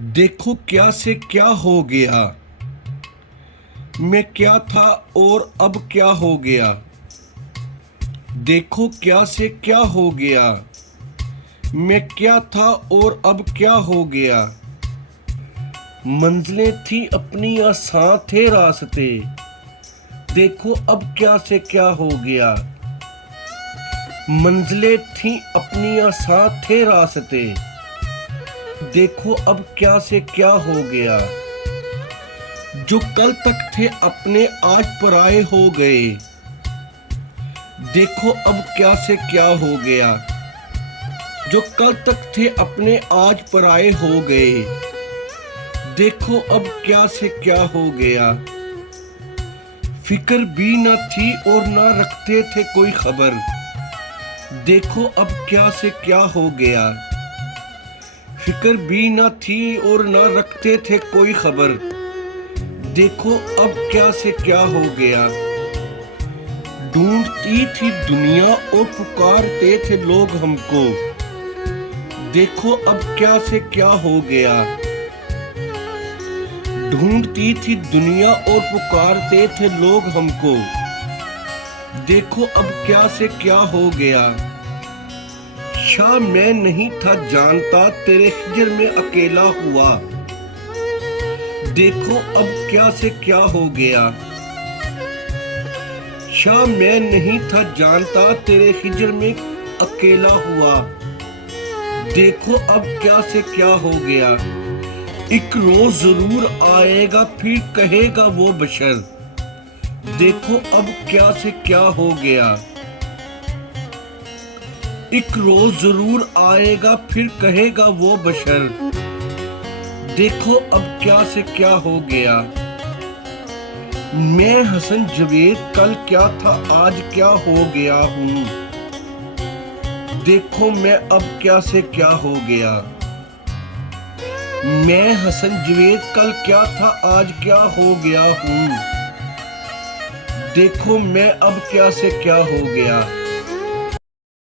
देखो क्या से क्या हो गया। मैं क्या था और अब क्या हो गया। देखो क्या से क्या हो गया। मैं क्या था और अब क्या हो गया। मंजिलें थी अपनी आसान थे रास्ते। देखो अब क्या से क्या हो गया। मंजिलें थी अपनी आसान थे रास्ते। देखो अब क्या से क्या हो गया। जो कल तक थे अपने आज पराए हो गए। देखो अब क्या से क्या हो गया। जो कल तक थे अपने आज पराए हो गए। देखो अब क्या से क्या हो गया। फिक्र भी न थी और न रखते थे कोई खबर। देखो अब क्या से क्या हो गया। फिक्र भी न थी और न रखते थे कोई खबर। देखो अब क्या से क्या हो गया। ढूंढती थी दुनिया और पुकारते थे लोग हमको। देखो अब क्या से क्या हो गया। ढूंढती थी दुनिया और पुकारते थे लोग हमको। देखो अब क्या से क्या हो गया। शाम मैं नहीं था जानता तेरे हिजर में अकेला हुआ। देखो अब क्या से क्या हो गया। शाम मैं नहीं था जानता तेरे हिजर में अकेला हुआ। देखो अब क्या से क्या हो गया। एक रोज जरूर आएगा फिर कहेगा वो बशर। देखो अब क्या से क्या हो गया। एक रोज जरूर आएगा फिर कहेगा वो बशर। देखो अब क्या से क्या हो गया। मैं हसन जवेद कल क्या था आज क्या हो गया हूँ। देखो मैं अब क्या से क्या हो गया। मैं हसन जवेद कल क्या था आज क्या हो गया हूँ। देखो मैं अब क्या से क्या हो गया।